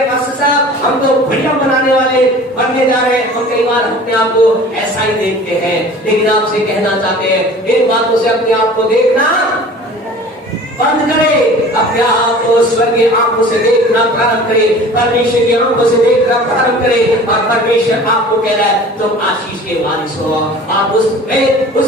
हैं पास्टर साहब हम तो बढ़िया बनाने वाले बनने जा रहे हैं। हम कई बार अपने आप को ऐसा ही देखते हैं, लेकिन आपसे कहना चाहते हैं इन बातों से अपने आप को देखना बंद करे, अपने आप को स्वर्गीय आंखों से देखना प्रारंभ करे, परमेश्वर की आंखों से देखना प्रारंभ करे। और परमेश्वर आपको कह रहा है तुम आशीष के वारिस हो। आप उस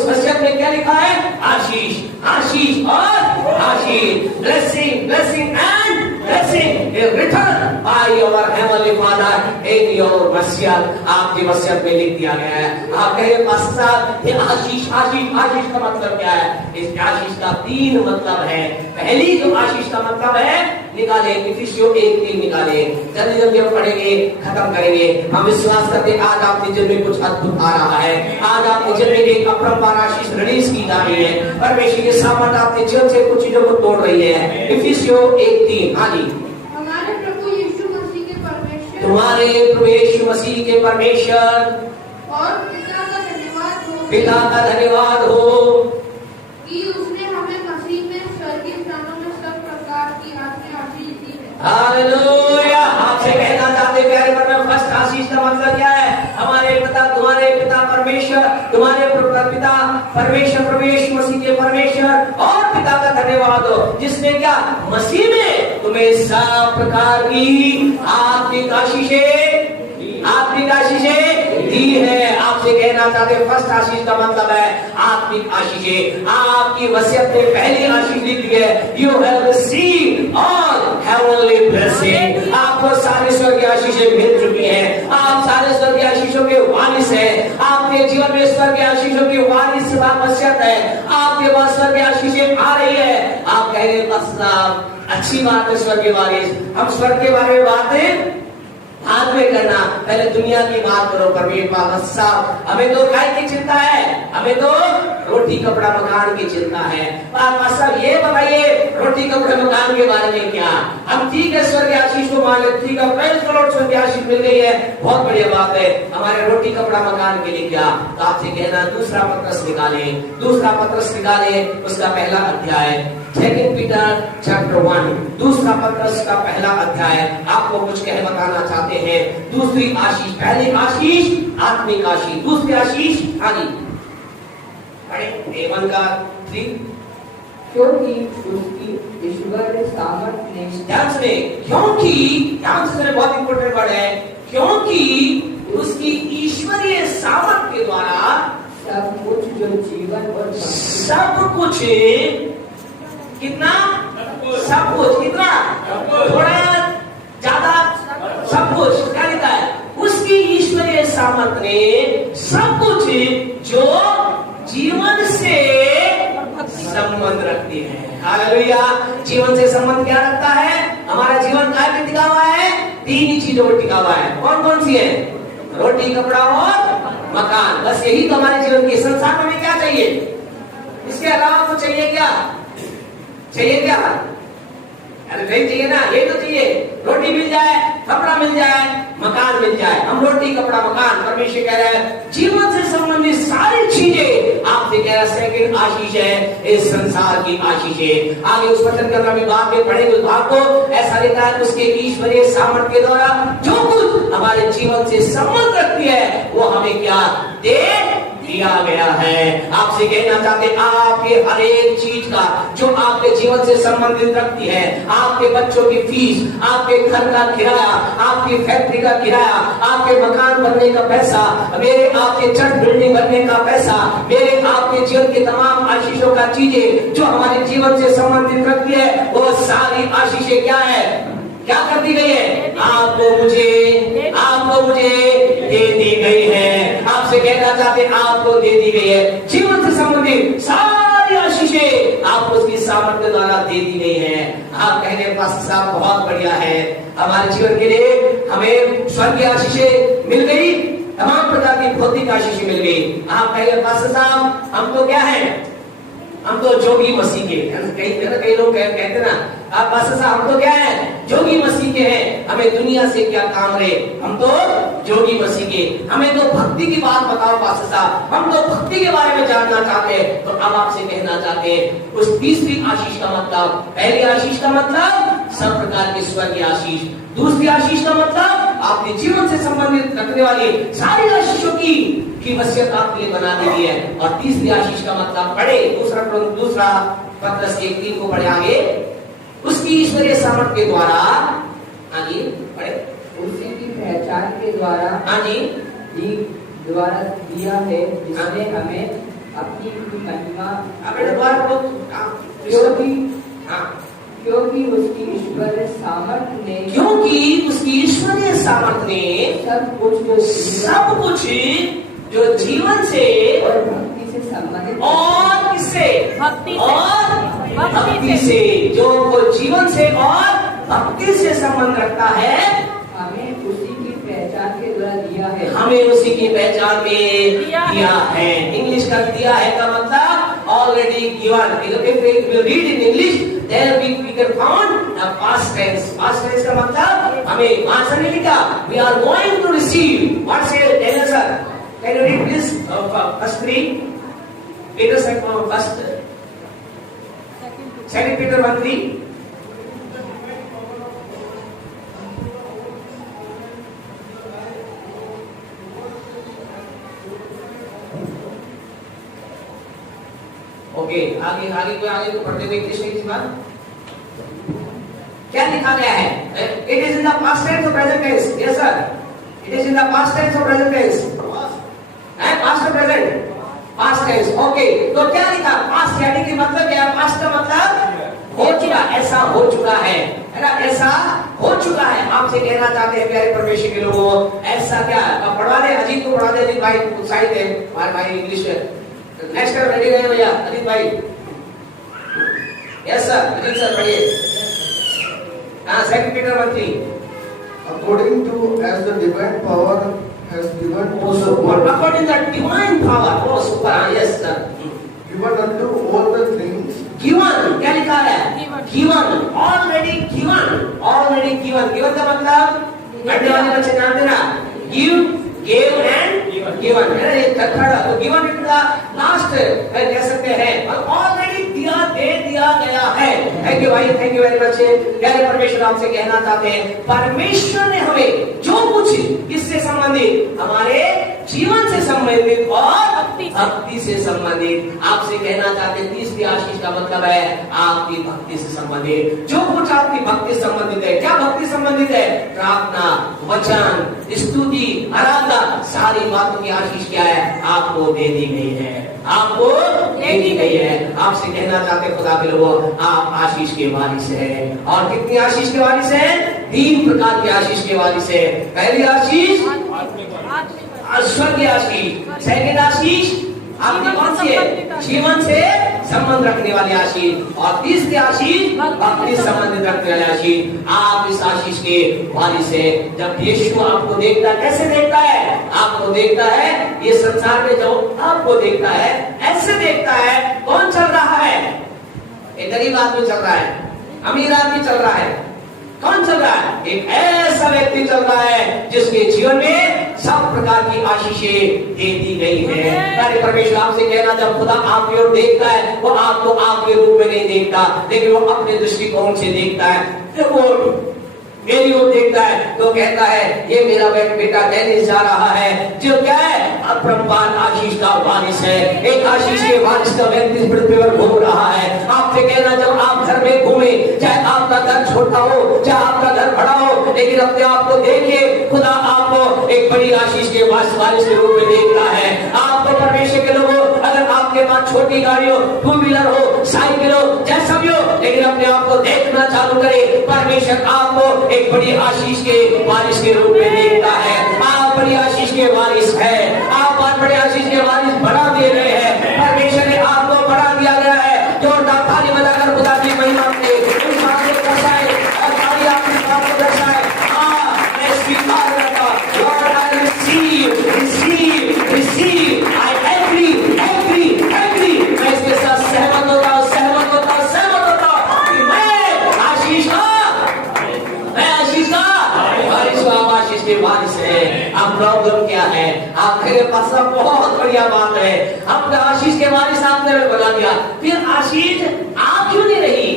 वसीयत में क्या लिखा है? आशीष, आशीष और आशीष, blessing, blessing and blessing is written by your heavenly Father in your वसीयत। आपकी वसीयत में लिख दिया गया है। आप कहें पास्टर ये आशीष, आशीष, आशीष का मतलब क्या है? इस आशीष का 3 मतलब है। पहली जो आशीष का मतलब है निकाले, इफिसियों 1:3 निकाले, जल्दी जल्दी हम पढ़ेंगे, खत्म करेंगे। हम विश्वास करते हैं आज आपके जीवन में कुछ अद्भुत आ रहा है। आज आपके जीवन में एक अपरंपार आशीष रिलीज की जा रही है। परमेश्वर की सामर्थ आपके जीवन से कुछ चीजों को तोड़ रही है। इफिसियों 1:3। हाँ जी। हमारे प्रभु यीशु मसीह के परमेश्वर, तुम्हारे प्रभु यीशु मसीह के परमेश्वर और पिता का धन्यवाद हो, पिता का धन्यवाद हो कि उसने हमें मसीह में स्वर्गीय स्थानों में सब प्रकार की आशीष दी है। हालेलुया। आपसे कहना चाहते प्यारे परमेश्वर, फर्स्ट आशीष का मतलब क्या है? हमारे पिता, तुम्हारे पिता परमेश्वर, तुम्हारे पिता परमेश्वर, प्रभु यीशु मसीह के परमेश्वर और पिता का धन्यवाद हो जिसने क्या मसीह में तुम्हें सब प्रकार की आत्मिक आशीषें दी है। आपसे कहना चाहते फर्स्ट आशीष का मतलब है आत्मिक आशीषें। आपकी वसीयत में पहली आशीष लिखी है, you have received all heavenly blessing. आपको सारे स्वर्गीय आशीषें मिल चुकी हैं। आप सारे स्वर्गीय आशीषों के वारिस हैं। आपके जीवन में स्वर्गीय आशीषों की वारिस वसीयत है। आपके पास स्वर्गीय आशीषें आ रही है। आप कह रहे हैं अच्छी बात है स्वर्गीय वारिस। हम स्वर्ग के बारे में बातें बाद में करना, पहले दुनिया की बात करो। परमेश्वर साहब हमें तो काय की चिंता है? हमें तो रोटी कपड़ा मकान की चिंता है। साहब ये बताइए रोटी कपड़ा मकान के बारे में क्या? हम ठीक है स्वर्गीय आशीष को मान लेते, ठीक है प्रेज़ द लॉर्ड स्वर्गीय आशीष मिल गई है, बहुत बढ़िया बात है। हमारे रोटी कपड़ा मकान के लिए क्या? तो आपसे कहना दूसरा पत्रस निकाले, उसका पहला अध्याय 2 पीटर चैप्टर 1, दूसरा पत्रस का पहला अध्याय। आपको कुछ कह बताना चाहते हैं। दूसरी आशीष, पहली आशीष आत्मिक आशीष, दूसरी आशीष आदि A1 का 3, क्योंकि उसकी ईश्वरीय सामर्थ ने, ध्यान से बहुत इंपॉर्टेंट वर्ड है, क्योंकि उसकी ईश्वरीय सामर्थ के द्वारा सब कुछ जो जीवन और सब कुछ कितना, सब कुछ कितना, थोड़ा ज्यादा, सब कुछ क्या लिखा है? उसकी ईश्वरीय सामर्थ ने सब कुछ जो जीवन से संबंध रखती है। हालेलुया। जीवन से संबंध क्या रखता है? हमारा जीवन काय पे टिका हुआ है? 3 ही चीजों पर टिका हुआ है। कौन कौन सी है? रोटी कपड़ा और मकान। बस यही तो हमारे जीवन के संसार में क्या चाहिए? इसके अलावा कुछ चाहिए क्या? अरे नहीं चाहिए ना, ये तो चाहिए। रोटी मिल जाए, कपड़ा मिल जाए, मकान मिल जाए। हम रोटी कपड़ा मकान, परमेश्वर कह रहा है जीवन से संबंधित सारी चीजें आपसे कह रहा है। सेकंड आशीष है इस संसार की आशीष है। आगे उस वचन के अंदर बात में पढ़ेंगे उस भाग को। ऐसा लिखा है उसके ईश्वरीय सामर्थ्य के द्वारा जो कुछ हमारे जीवन से संबंध रखती है वो हमें क्या दे दिया गया है। आपसे कहना चाहते आपके हर एक चीज का जो आपके जीवन से संबंधित रखती है, आपके बच्चों की फीस, आपके घर का किराया, आपकी फैक्ट्री का किराया, आपके मकान बनने का पैसा, मेरे आपके चर्च बिल्डिंग बनने का पैसा, मेरे आपके जीवन के तमाम आशीषों का चीजें जो हमारे जीवन से संबंधित रखती है वो सारी आशीषें क्या है? क्या कर दी गई है? आपको मुझे दे दी गई है। आपसे कहना चाहते आपको दे दी गई है। जीवन से संबंधित सारी आशीषें आपको उसकी सामर्थ्य द्वारा दे दी गई है। आप कहने पास साहब बहुत बढ़िया है, हमारे जीवन के लिए हमें स्वर्गीय आशीषें मिल गई, तमाम प्रकार की भौतिक आशीषें मिल गई। आप कहेंगे पास साहब हम तो क्या है? हम तो जोगी मसीह के, कई लोग कहते ना आप पास्टर साहब हम तो क्या है? जोगी मसीह के हैं, हमें दुनिया से क्या काम रहे, हम तो जोगी मसीह के, हमें तो भक्ति की बात बताओ पास्टर साहब, हम तो भक्ति के बारे में जानना चाहते हैं। तो अब आपसे कहना चाहते हैं उस तीसरी आशीष का मतलब, पहली आशीष का मतलब सब प्रकार की स्वर्गीय आशीष, दूसरी आशीष का मतलब आपके जीवन से संबंधित रखने वाली सारी आशीषों की वसीयत आपके लिए बना दी है। और तीसरी आशीष का मतलब पढ़े दूसरा पत्रस 1:3 को पढ़े आगे, उसकी ईश्वरीय सामर्थ के द्वारा, हाँ जी पढ़े, उसी की पहचान के द्वारा, हाँ जी द्वारा दिया है, जिसने हमें अपनी महिमा, क्योंकि उसकी ईश्वरीय सामर्थ ने सब कुछ जो जीवन से और भक्ति से संबंधित, और किससे, भक्ति से, जो जीवन से और भक्ति से संबंध रखता है, हमें उसी की पहचान के द्वारा दिया है, हमें उसी की पहचान में दिया है। इंग्लिश का दिया है का मतलब already given. If we read in English, there we can find a past tense. Past tense का मतलब हमें आंसर नहीं लिखा, we are going to receive. What say Daniel sir? Can you read this first 3? Peter said first, 2 Peter 1:3. Okay, आगे को पढ़ते हुए English में बात क्या लिखा गया है? It is in the past tense or present tense. Yes sir, it is in the past tense or present tense. है पास्ट और प्रेजेंट? Past tense. ओके, तो क्या लिखा? पास्ट यानी कि मतलब क्या? पास्ट का मतलब हो चुका, ऐसा हो चुका है ना, ऐसा हो चुका है। आपसे कहना चाहते हैं प्यारे परमेश्वर के लोगों, ऐसा क्या? अब पढ़वा दे, अजीत को पढ़वा दे, अजीत भाई उत्साहित है हमारे भाई इंग्लिश नेक्स्ट टाइम रेडी रहे भैया अजीत भाई। यस सर, अजीत सर पढ़िए। हाँ, 2 Peter 1:3। According to as the divine power has given to the world, according to the divine power, oh super, yes sir, given unto all the things, given क्या लिखा है? given, already given का मतलब पढ़ने वाले बच्चे जानते ना, give, gave and given है ना, ये थर्ड। तो given का लास्ट कह सकते हैं, ऑलरेडी दे दिया गया है कि भाई, थैंक यू वेरी मच। प्यारे परमेश्वर, आपसे कहना चाहते हैं परमेश्वर ने हमें जो कुछ किससे संबंधित, हमारे जीवन से संबंधित और भक्ति से संबंधित, आपसे कहना चाहते हैं तीसरी आशीष का मतलब है आपकी भक्ति से संबंधित। जो कुछ आपकी भक्ति संबंधित है, क्या भक्ति संबंधित है? प्रार्थना, वचन, स्तुति, आराधना, सारी बातों की आशीष क्या है? आपको दे दी गई है, आपको दे दी गई है। आपसे कहना चाहते हैं खुदा के लोगों, आप आशीष के वारिस हैं। और कितनी आशीष के वारिस हैं? 3 प्रकार की आशीष के वारिस हैं। पहली आशीष स्वर्गीय आशीष, सेकंड आशीष आपकी कौन सी है? जीवन से संबंध रखने वाली आशीष, और तीसरी आशीष भक्ति से संबंधित रखने वाली आशीष। आप इस आशीष के वारिस हैं। जब यीशु आपको देखता है, कैसे देखता है? आपको देखता है, ये संसार में जो आपको देखता है ऐसे देखता है। कौन चल रहा है? एक गरीब आदमी चल रहा है, अमीर आदमी चल रहा है, कौन चल रहा है? एक ऐसा व्यक्ति चल रहा है जिसके जीवन में सब प्रकार की आशीषें दे दी गई है। प्यारे परमेश्वर, आपसे कहना, जब खुदा आपकी ओर देखता है, वो आपको आपके रूप में नहीं देखता, लेकिन वो अपने दृष्टिकोण से देखता है। वो मेरी ओर देखता है तो कहता है, ये मेरा बेटा डेनिस जा रहा है, जो क्या है? अपरंपार आशीष का वारिस है। एक आशीष के वारिस का व्यक्ति पृथ्वी पर घूम रहा है। आपसे कहना, जब आप घर में घूमे, चाहे आपका घर छोटा हो, चाहे आपका घर बड़ा हो, लेकिन अपने आप को देखिए, खुदा आपको एक बड़ी आशीष के वारिस के रूप में देखता है। आपको परमेश्वर के लोगों, अगर आपके पास छोटी गाड़ी हो, 2 व्हीलर हो, साइकिल हो, जैसा भी हो, लेकिन अपने आप को देखना चालू करे, परमेश्वर आपको एक बड़ी आशीष के वारिस के रूप में देखता है। आप बड़ी आशीष के वारिस है, आप बहुत बड़े आशीष के वारिस बढ़ा दे रहे हैं। परमेश्वर ने आपको बढ़ा दिया गया है। जोरदार ताली बजाकर खुदा की महिमा में उस बात को दर्शाए, और ताली आपकी बात को दर्शाए। हाँ, मैं स्वीकार करता हूं, lord I receive, receive, receive, I agree, agree, agree. मैं इसके साथ सहमत होता हूं, सहमत होता हूं, सहमत होता हूं कि मैं आशीष का आशीष के वारिस है। अब प्रॉब्लम क्या है? आपके पास बहुत बढ़िया बात है, आपने आशीष के वारिस आपने बना दिया, फिर आशीष आप क्यों नहीं रही?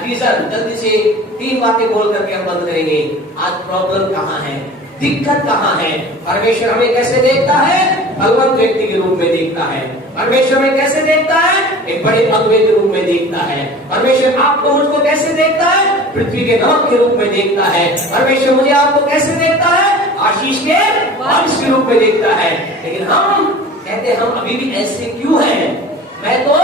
रीजन जल्दी से 3 बातें बोल करके हम बंद करेंगे। आज प्रॉब्लम कहाँ है, दिक्कत कहाँ है? परमेश्वर हमें कैसे देखता है? भगवंत व्यक्ति के रूप में देखता है। परमेश्वर हमें कैसे देखता है? एक बड़े अगुवे के रूप में देखता है। परमेश्वर आपको मुझको कैसे देखता है? पृथ्वी के नमक के रूप में देखता है। परमेश्वर मुझे आपको कैसे देखता है? आशीष के वारिस के रूप में देखता है। लेकिन हम कहते हम अभी भी ऐसे क्यों हैं? मैं तो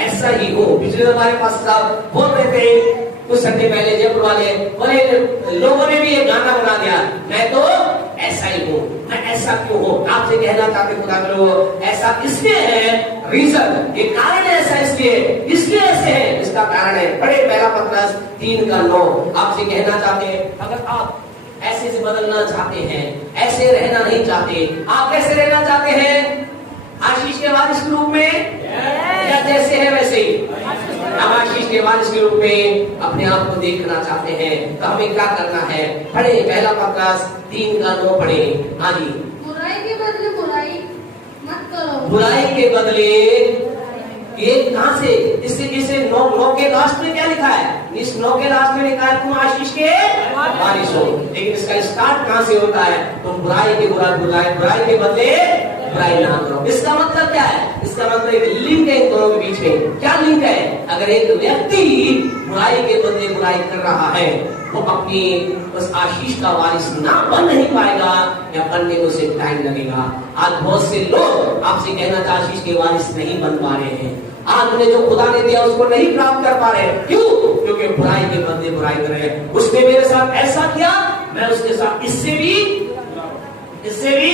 ऐसा ही हूँ। पिछले हमारे पास साहब बोल रहे थे कुछ संडे पहले, जयपुर वाले बोले लोगों ने भी ये गाना बना दिया, मैं तो ऐसा ही हूँ। मैं ऐसा क्यों हूँ? आपसे कहना चाहते खुदा के लोग, ऐसा इसलिए है, रीजन ये कारण है ऐसा इसलिए ऐसे है। इसका कारण है बड़े पहला पत्रस 3:9। आपसे कहना चाहते हैं अगर आप ऐसे से बदलना चाहते हैं, ऐसे रहना नहीं चाहते, आप कैसे रहना चाहते हैं? आशीष के वारिस के रूप में, या जैसे है वैसे ही? हम आशीष के वारिस के रूप में अपने आप को देखना चाहते हैं, तो हमें क्या करना है? पढ़े पहला पत्रस 3:9 पढ़े। हाँ जी। बुराई के बदले बुराई मत करो। बुराई के बदले ये कहाँ से? इसे 9 के लास्ट में क्या लिखा है? इस 9 के लास्ट में लिखा है तुम आशीष के वारिस हो। लेकिन इसका स्टार्ट कहाँ से होता है? तुम बुराई के बदले बुराई ना करो। इसका मतलब क्या है? इसका मतलब एक लिंक है इन दोनों के बीच में। क्या लिंक है? अगर एक व्यक्ति बुराई के बदले बुराई कर रहा है, वो अपनी उस आशीष का वारिस ना बन नहीं पाएगा, या बनने को उसे टाइम लगेगा। आज बहुत से लोग आपसे कहना था आशीष के वारिस नहीं बन पा रहे हैं। आज उन्हें जो खुदा ने दिया उसको नहीं प्राप्त कर पा रहे हैं। क्यों? क्योंकि बुराई के बदले बुराई कर रहे हैं। उसने मेरे साथ ऐसा किया, मैं उसके साथ इससे भी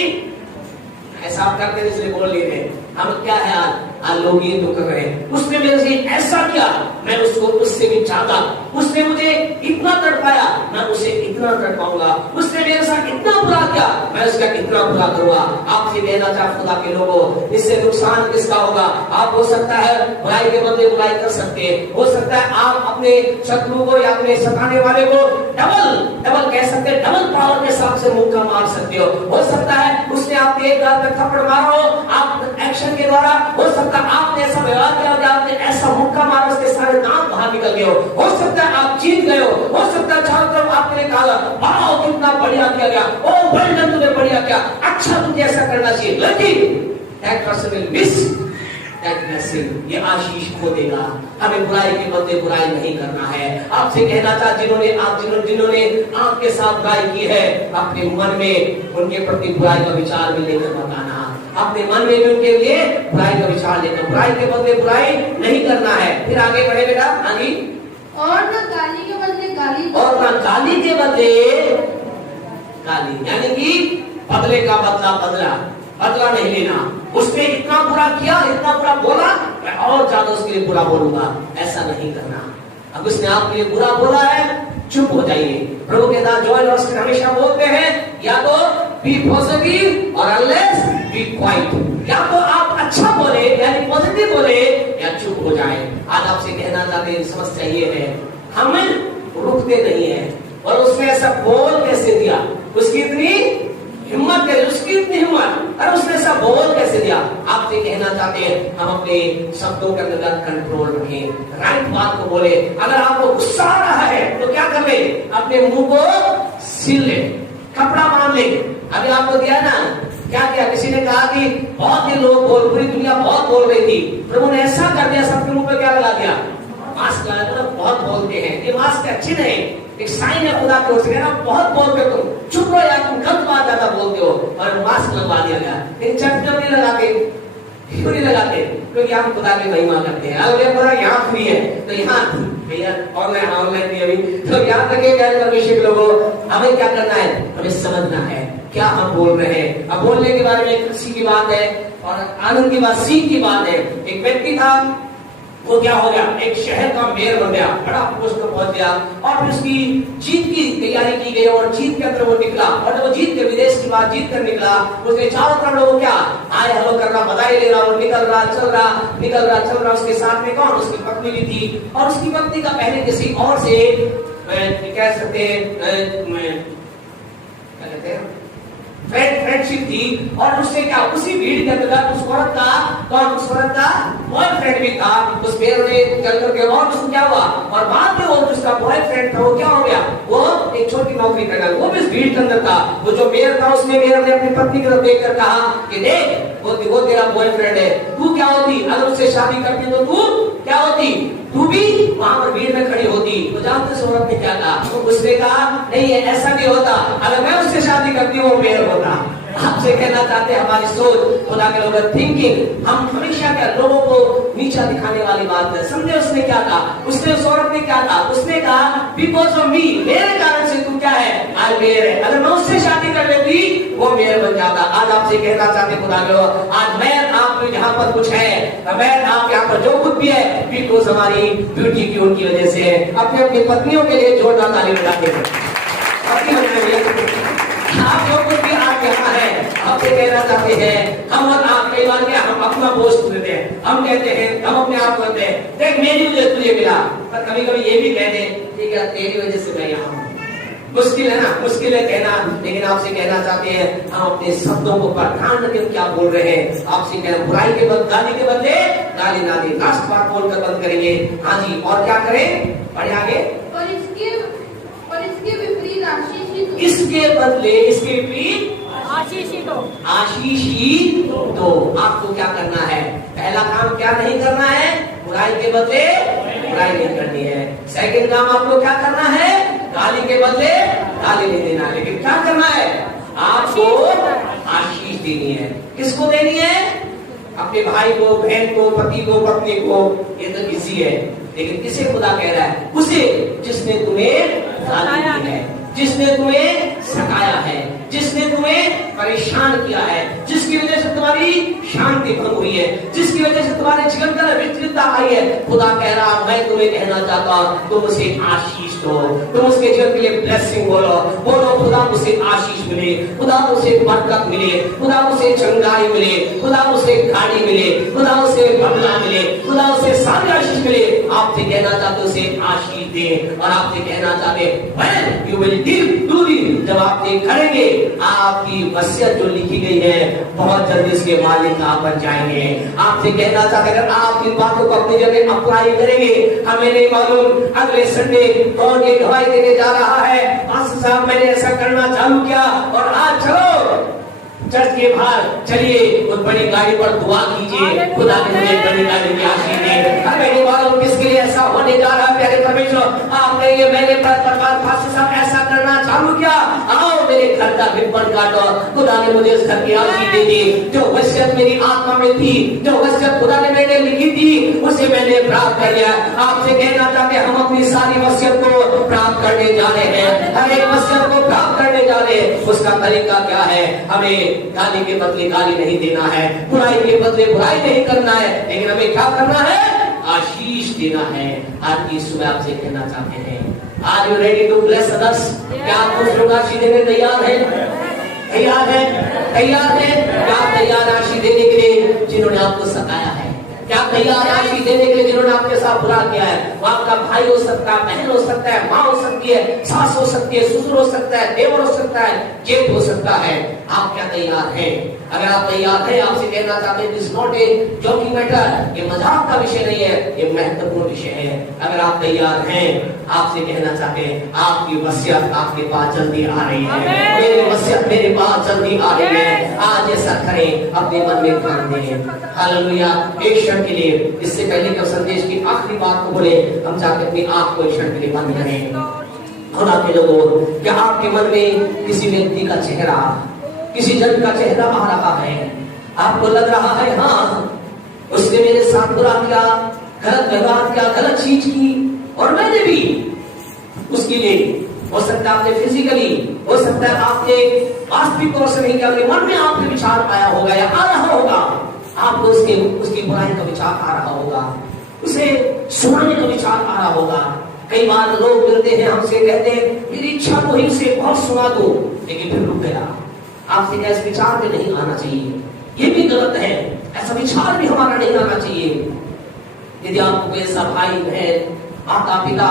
ऐसा आप करते हैं, इसलिए बोल लेते हैं। हम क्या है आज लोग ये तो कर रहे हैं, उसने मेरे से ऐसा किया, मैं उसको उससे भी ज्यादा, उसने मुझे इतना तड़पाया, मैं उसे इतना तड़पाऊंगा, उसने मेरे साथ इतना बुरा किया, मैं उसका इतना बुरा करूंगा। आपसे कहना चाहता खुदा के लोगों, इससे नुकसान किसका होगा? आप हो सकता है बुराई के बदले बुराई कर सकते हैं, हो सकता है आप अपने शत्रु को या अपने सताने वाले को डबल कह सकते हैं, डबल पावर के साथ से मुक्का मार सकते हो सकता है उसने आपके एक गाल पे थप्पड़ मारा हो, आप एक्शन के द्वारा, हो सकता है आपने ऐसा व्यवहार किया कि आपने ऐसा मुक्का मारा उसके सारे दांत बाहर निकल गए हो सकता है आप जीत गए हो सकता है चारों तरफ आपने कहा वाह कितना बढ़िया किया गया, ओ वेल डन, तुमने बढ़िया किया, अच्छा तुझे ऐसा करना चाहिए, लेकिन that person will miss that blessing, ये आशीष खो देगा। हमें बुराई के बदले बुराई नहीं करना है। आपसे कहना चाहता जिन्होंने आपके साथ बुराई की है, अपने मन में उनके प्रति बुराई का विचार भी लेकर बताना, अपने मन में भी उनके लिए बुराई का विचार लेकर, बुराई के बदले बुराई नहीं करना है। फिर आगे बढ़े बेटा। आगे, और न गाली के बदले गाली, और न गाली के बदले गाली, यानी कि बदले का बदला नहीं लेना। उसने इतना बुरा किया, इतना बुरा बोला, मैं और ज्यादा उसके लिए बुरा बोलूंगा, ऐसा नहीं करना। अब उसने आपके लिए बुरा बोला है, चुप हो जाइए। प्रभु के दास जोएल ऑस्टीन हमेशा बोलते हैं, या तो बी पॉजिटिव और अनलेस बी क्वाइट, या तो आप अच्छा बोले यानी पॉजिटिव बोले, या चुप हो जाए। आज आपसे कहना चाहते हैं समस्या ये है, हम रुकते नहीं है। और उसने ऐसा बोल कैसे दिया, उसकी इतनी हिम्मत है, उसकी इतनी हिम्मत, और उसने ऐसा बोल कैसे दिया। आपसे कहना चाहते हैं हम अपने शब्दों के अंदर कंट्रोल रखें, राइट बात को बोले। अगर आपको गुस्सा आ रहा है तो क्या कर ले, अपने मुंह को सील ले, कपड़ा बांध ले। अभी आपको दिया ना, क्या किया, किसी ने कहा कि बहुत ही लोग पूरी दुनिया बहुत बोल रही थी, प्रभु ने ऐसा कर दिया, सबके मुंह पे क्या लगा दिया, मास्क लगा दिया। बहुत बोलते हैं ये मास्क अच्छी नहीं, एक साइन है खुदा की ओर से, बहुत बोलते हो तुम, चुप रहो यार, तुम गलत बात ज्यादा बोलते हो, और मास्क लगवा दिया गया। लेकिन चर्च में नहीं लगाते, क्यों नहीं लगाते? क्योंकि हम खुदा की महिमा करते हैं। अगर खुदा यहाँ फ्री है तो यहाँ भैया ऑनलाइन भी अभी, तो याद रखिएगा परमेश्वर के लोगों, हमें क्या करना है, हमें समझना है क्या हम बोल रहे हैं। अब बोलने के बारे में खुशी की बात है और आनंद की बात, सीख की बात है। एक व्यक्ति था, वो क्या हो गया, एक शहर का मेयर बन गया, बड़ा पोस्ट पर पहुंच गया, और फिर उसकी जीत की तैयारी की गई, और जीत के अंदर वो निकला, और जब वो जीत के विदेश की बात जीत कर निकला, उसके चारों तरफ लोग क्या आए हलो कर रहा, बधाई ले रहा, वो निकल रहा चल रहा। उसके साथ में कौन, उसकी पत्नी भी थी, और उसकी पत्नी का पहले किसी और से कह सकते हैं फ्रेंडशिप थी, और उससे क्या, उसी भीड़ के अंदर उस औरत का बॉयफ्रेंड बॉयफ्रेंड भी था, उस पेड़ ने चल करके और उसको क्या हुआ, और बाद में वो जिसका बॉयफ्रेंड था वो क्या हो गया, वो एक छोटी नौकरी करने लगा, वो भी इस भीड़ के अंदर था। वो जो मेयर था उसने मेयर ने अपनी पत्नी की तरफ देखकर कहा कि देख वो तेरा बॉयफ्रेंड है, तू क्या होती अगर उससे शादी करती तो तू क्या होती, तू भी वहां पर भीड़ में खड़ी होती। तो जानते उस औरत ने क्या कहा, उसने कहा नहीं ऐसा नहीं होता, अगर मैं उससे शादी करती हूँ वो मेयर होता। आपसे कहना चाहते हैं हमारी सोच, खुदा के लोग थिंकिंग, हम हमेशा क्या लोगों को नीचा दिखाने वाली बात है। समझे उसने क्या कहा, उसने उस औरत ने क्या कहा, उसने कहा बिकॉज ऑफ मी, मेरे कारण से तू क्या है, आज मेयर है, अगर मैं उससे शादी कर लेती वो मेयर बन जाता। आज आपसे कहना चाहते खुदा के लोग, आज मैं आप जहाँ पर कुछ है, मैं आप यहाँ पर जो कुछ भी है, बिकॉज हमारी ब्यूटी की उनकी वजह से है। अपने अपनी पत्नियों के लिए जोरदार ताली बजाते हैं। आप जो कुछ भी आप यहाँ है, आपसे कहना चाहते हैं, हम और आप कई बार क्या हम अपना बोझ देते हैं, हम कहते हैं, हम अपने आप कहते हैं देख मेरी वजह तुझे मिला, पर कभी कभी ये भी कहते हैं ठीक है तेरी वजह से मैं यहाँ हूँ। मुश्किल है ना, मुश्किल है कहना, लेकिन आपसे कहना चाहते हैं हम अपने शब्दों को पर ध्यान रखें क्या बोल रहे हैं। आपसे कहना बुराई के बदले गाली के बदले गाली ना दे, लास्ट बात बोलकर बंद करेंगे। हाँ जी, और क्या करें, पढ़े आगे। और इसके विपरीत आशीष ही दो। इसके बदले इसके विपरीत आशीष ही दो, आशीष ही दो। आपको क्या करना है, पहला काम क्या नहीं करना है, बुराई के बदले बुराई नहीं करनी है। सेकंड काम आपको क्या करना है, गाली के बदले गाली नहीं देना, लेकिन क्या करना है, आपको आशीष देनी है। किसको देनी है, अपने भाई को, बहन को, पति को, पत्नी को, ये तो इजी है, लेकिन किसे खुदा कह रहा है, उसे जिसने तुम्हें गाली दी है, जिसने तुम्हें सताया है, जिसने तुम्हें परेशान किया है, जिसकी वजह से तुम्हारी शांति भंग हुई है, जिसकी वजह से तुम्हारे जीवन का विचलितता आई है। खुदा कह रहा मैं तुम्हें कहना चाहता हूं तुम उसे आशीष दो, तुम उसके जीवन के लिए ब्लेसिंग बोलो, बोलो खुदा उसे आशीष मिले, खुदा उसे बरकत मिले, खुदा उसे चंगाई मिले, खुदा उसे गाड़ी मिले, खुदा उसे बंगला मिले, खुदा उसे सारी आशीष मिले। आपसे कहना चाहते उसे आशीष दे, और आपसे कहना चाहते when you will give to me, जब आप ये करेंगे आपकी वसीयत जो लिखी गई है बहुत जल्दी उसके मालिक आप बन जाएंगे। आपसे कहना चाहते अगर आप इन बातों को अपनी जगह अप्लाई करेंगे, हमें नहीं मालूम अगले संडे कौन ये गवाही देने जा रहा है, पास्टर साहब मैंने ऐसा करना चालू किया और आज चलो चर्च के बाहर चलिए उस बड़ी गाड़ी पर दुआ कीजिए, खुदा ने मुझे बड़ी गाड़ी की आशीष दे। हमें नहीं मालूम किसके लिए ऐसा होने जा रहा है। प्यारे परमेश्वर आप कहेंगे मैंने पास्टर साहब ऐसा करना चालू किया, आओ मेरे घर का रिबन काटो, खुदा ने मुझे इस घर की आशीष दे दी, जो वसीयत मेरी आत्मा में थी, जो वसीयत खुदा ने मैंने लिखी थी उसे मैंने प्राप्त कर लिया। आपसे कहना चाहते हम अपनी सारी वसीयत को प्राप्त करने जा रहे हैं, हर एक वसीयत को प्राप्त करने जा रहे हैं। उसका तरीका क्या है, हमें गाली के बदले गाली नहीं देना है, बुराई के बदले बुराई नहीं करना है, लेकिन हमें क्या करना है, आशीष देना है। आज की सुबह आपसे कहना चाहते हैं are you ready to bless others, क्या आप दूसरों को आशीष देने तैयार हैं, तैयार हैं, तैयार हैं, क्या तैयार आशीष देने के लिए जिन्होंने आपको सताया है, क्या तैयार आशीष देने के लिए जिन्होंने आपके साथ बुरा किया है। वो आपका भाई हो सकता है, बहन हो सकता है, माँ हो सकती है, सास हो सकती है, ससुर हो सकता है, देवर हो सकता है, जेठ हो सकता है। आप क्या तैयार हैं? अगर आप तैयार हैं, आपसे कहना चाहते हैं it's not a joking matter, ये मजाक का विषय नहीं है, ये महत्वपूर्ण विषय है। अगर आप तैयार हैं, आपसे कहना चाहते हैं आपकी वसीयत आपके पास जल्दी आ रही है, मेरी वसीयत मेरे पास जल्दी आ रही है। आज ऐसा करें, अपने मन में ध्यान दें। हालेलुया। एक क्षण के लिए, इससे पहले कि संदेश की आखिरी बात को बोले, हम चाहते अपनी आंख को एक क्षण के लिए बंद करें। खुदा के लोगों, क्या आपके मन में किसी व्यक्ति का चेहरा, किसी जन का चेहरा आ रहा है, आपको लग रहा है हाँ उसने मेरे साथ बुरा किया, गलत व्यवहार किया, गलत चीज की, और मैंने भी उसके लिए, हो सकता है आपने फिजिकली, हो सकता है आपके वास्तविक तौर से नहीं किया, मन में आपके विचार आया होगा या आ रहा होगा, आपको उसकी बुराई का विचार आ रहा होगा, उसे सुनाने का विचार आ रहा होगा। कई बार लोग मिलते हैं हमसे, कहते हैं मेरी इच्छा तो ही उसे बहुत सुना दो, लेकिन फिर रुक गया। आपसे क्या इस विचार में नहीं आना चाहिए, ये भी गलत है, ऐसा विचार भी हमारा नहीं आना चाहिए। यदि आपको ऐसा भाई बहन माता पिता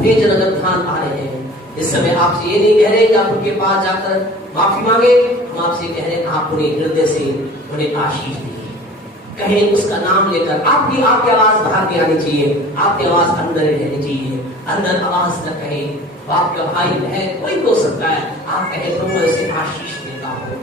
भेजन अगर ध्यान आ रहे हैं, इस समय आपसे ये नहीं कह रहे कि आप उनके पास जाकर माफी मांगे, हम आपसे कह रहे हैं आप उन्हें हृदय से उन्हें आशीष दीजिए, कहें उसका नाम लेकर आपकी आवाज बाहर नहीं आनी चाहिए, आपकी आवाज अंदर ही रहनी चाहिए। अंदर आवाज न कहे, आपका भाई बहन कोई हो सकता है, आप कहे प्रभु मैं उसे आशीष देता हूँ,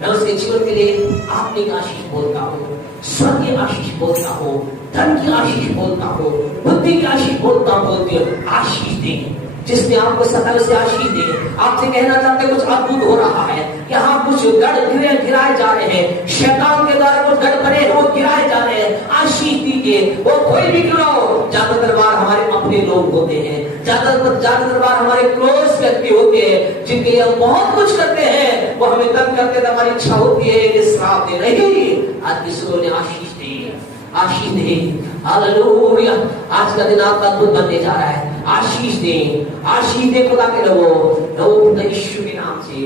मैं उसके जीवन के लिए आत्मिक आशीष बोलता हूँ, स्वर्ग की आशीष बोलता हूँ, धन की आशीष बोलता हूँ, बुद्धि की आशीष बोलता हूँ, बोलती हूँ आशीष दें। जिसने आपको सदा से आशीष दे, आपसे कहना चाहते कुछ अद्भुत हो रहा है, यहाँ कुछ गढ़ गिराए जा रहे हैं, शैतान के द्वारा कुछ गढ़ बने वो गिराए जा रहे हैं, आशीष दीजिए। वो कोई भी क्यों हो, ज्यादातर बार हमारे अपने लोग होते हैं, ज्यादातर बार हमारे क्लोज व्यक्ति होते हैं, जिनके लिए हम बहुत कुछ करते हैं, वो हमें तंग करते हैं, हमारी इच्छा होती है कि श्राप दे। नहीं, आज किसी ने आशीष दी, आशीष दे। हालेलुया, आज का दिन आपका अद्भुत बनने जा रहा है। आशीष दे, आशीष दे खुदा के लोगों, यीशु के नाम से।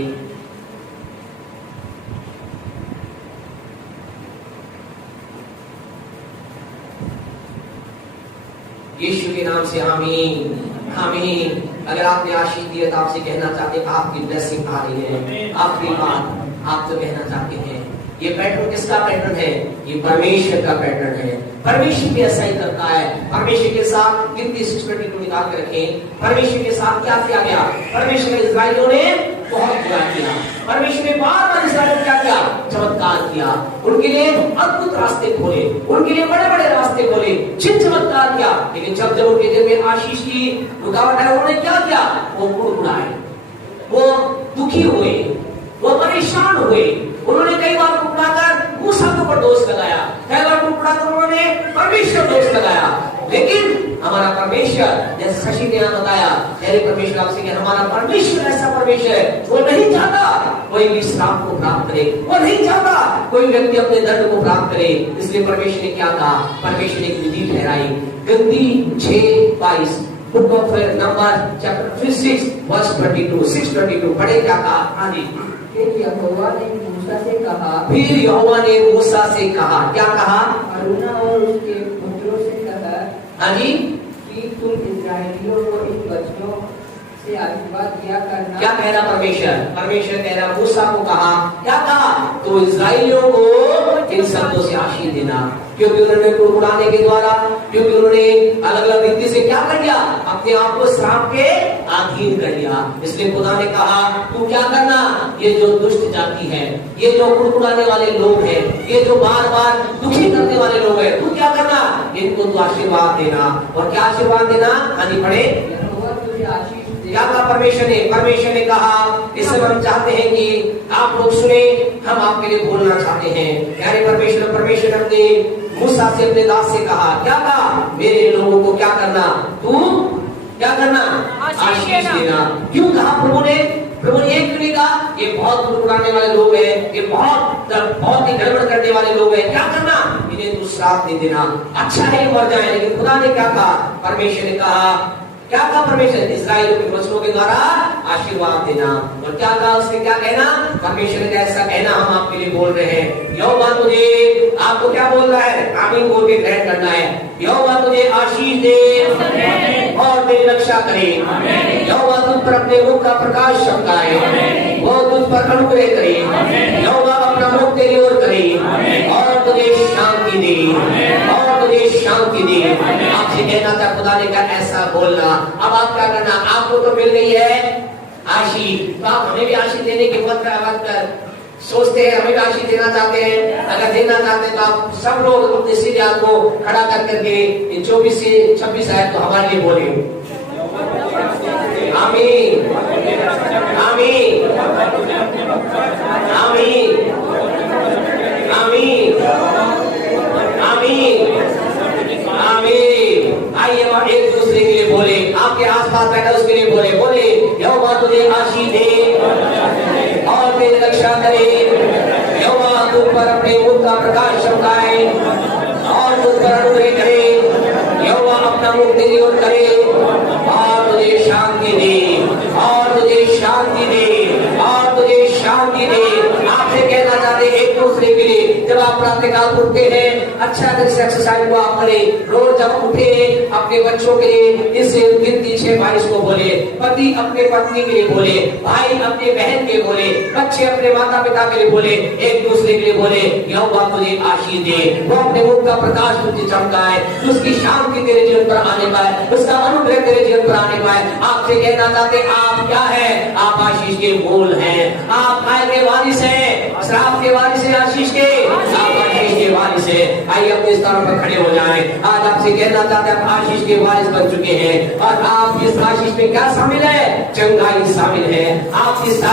यीशु के नाम से आमीन, आमीन। अगर आपने आशीष दिया तो आपसे कहना चाहते हैं आपकी ब्लेसिंग आ रही है, आपकी बात आप तो कहना चाहते हैं। ये पैटर्न किसका पैटर्न है? ये परमेश्वर का पैटर्न है। परमेश्वर भी ऐसा ही करता है। परमेश्वर के साथ गिनती 6:20 को निकाल के रखें। परमेश्वर के साथ क्या किया गया? परमेश्वर ने इस्राएलियों ने बहुत बुरा किया। परमेश्वर ने बार-बार इस्राएलियों ने क्या किया? चमत्कार किया, उनके लिए अद्भुत रास्ते खोले, उनके लिए बड़े-बड़े रास्ते खोले, जिन चमत्कार किया। लेकिन जब उनके दिल में आशीष की रुकावट है, उन्होंने क्या किया? वो कुड़कुड़ाए, वो दुखी हुए, वो परेशान हुए। उन्होंने कई बार कुड़कुड़ाकर मूसा के ऊपर दोष लगाया, कई बार कुड़कुड़ाकर उन्होंने परमेश्वर दोष लगाया। लेकिन हमारा परमेश्वर, जैसे शशि ने यहाँ बताया, मेरे परमेश्वर आपसे कि हमारा परमेश्वर ऐसा परमेश्वर है, वो नहीं चाहता कोई भी श्राप को प्राप्त करे, वो नहीं चाहता कोई व्यक्ति अपने दर्द को प्राप्त करे। इसलिए परमेश्वर ने क्या कहा? परमेश्वर ने एक विधि ठहराई। गिनती 6:22, बुक ऑफ नंबर चैप्टर 6:22 पढ़े क्या कहा? हाँ जी। फिर यहोवा ने मूसा से कहा, क्या कहा? अरुणा और उसके पुत्रों से कहा, हाँ जी, कि तुम इस्राएलियों को इन बच्चों से आशीर्वाद दिया करना। क्या कह रहा परमेश्वर? परमेश्वर कह रहा मूसा को कहा, क्या कहा? तो इस्राएलियों को इन शब्दों से आशीष देना, क्योंकि उन्होंने कुड़कुड़ाने के द्वारा, क्योंकि उन्होंने अलग-अलग रीति से क्या कर दिया? अपने आप को श्राप के अधीन कर दिया। इसलिए खुदा ने कहा तू क्या करना? ये जो दुष्ट जाति है, ये जो कुड़कुड़ाने वाले लोग हैं, ये जो बार-बार दुखी करने वाले लोग हैं, तू क्या करना? इनको तू आशीर्वाद देना। और क्या आशीर्वाद देना? हाँ जी, पढ़े। यहोवा तुझे आशीष दे। क्या कहा परमेश्वर ने? परमेश्वर ने कहा, इस समय हम चाहते हैं कि आप लोग सुने, हम आपके लिए बोलना चाहते हैं। यानी परमेश्वर ने अपने मूसा से, अपने दास से कहा, क्या कहा? मेरे लोगों को क्या करना? तू क्या करना? आशीष देना। क्यों कहा प्रभु ने? प्रभु ने एक नहीं कहा, ये बहुत कुड़कुड़ाने वाले लोग हैं, ये बहुत ही गड़बड़ करने वाले लोग हैं, क्या करना? इन्हें तू श्राप दे देना, अच्छा है मर जाए। लेकिन खुदा ने क्या कहा? परमेश्वर ने कहा, क्या कहा परमेश्वर? इस्राएलियों के वचनों के द्वारा आशीर्वाद देना। और क्या कहा? उसने क्या कहना? परमेश्वर ने ऐसा कहना हम आपके लिए बोल रहे हैं। यहोवा तुझे, आपको क्या बोल रहा है? आमीन बोल के ग्रहण करना है। यहोवा तुझे आशीष दे और तेरी रक्षा करे। यहोवा तुझ पर अपने मुख का प्रकाश चमकाए, वो तुझ पर अनुग्रह करे। यहोवा अपना मुख तेरी ओर करे और तुझे शांति दे, और तुझे शांति दे। आपसे कहना था खुदा ने कहा ऐसा बोलना। अब आप क्या करना? आपको तो मिल गई है आशीष, तो आप हमें भी आशीष देने की मत सोचते हैं, हमें भी आशीष देना चाहते हैं। अगर देना चाहते हैं तो आप सब लोग अपने सीधे हाथ को खड़ा कर करके 24 से 26 आयत को हमारे लिए बोले। आमीन, आमीन, आमीन, आमीन, आमीन, आमीन। आइए हम एक दूसरे के लिए बोले, आपके आसपास बैठा उसके लिए बोले, यहोवा तुझे आशीष दे और तेरी रक्षा करे। यहोवा तुझ पर अपने मुख का प्रकाश चमकाए और तुझ पर अनुग्रह करे। यहोवा अपना मुख तेरी ओर करे और तुझे शांति दे, और तुझे शांति दे, और तुझे शांति दे। आपसे कहना चाहते एक दूसरे के लिए जब आप प्रातःकाल उठते हैं, अच्छा तरह से एक्सरसाइज को आप करें। रोज जब उठे अपने बच्चों के लिए इस गिनती 6-22 को बोले, पति अपने पत्नी के लिए बोले, भाई अपने बहन के बोले, बच्चे अपने माता पिता के लिए बोले, एक दूसरे के लिए बोले, यहोवा तुझे आशीष दे, वो अपने मुख का प्रकाश तुझे चमकाए, उसकी शांति तेरे जीवन पर आने पाए, उसका अनुग्रह तेरे जीवन पर आने पाए। आपसे कहना चाहते आप क्या है? आप आशीष के मूल हैं, आप आय के वारिस हैं, श्राप के वारिस हैं, आशीष के, आप आशीष के वारिस हैं। आइए अपने स्थान पर खड़े हो जाएं। आज आपसे कहना चाहते हैं आप आशीष के वारिस बन चुके हैं और आप इस आशीष में क्या शामिल है? चंगाई शामिल है। आप इस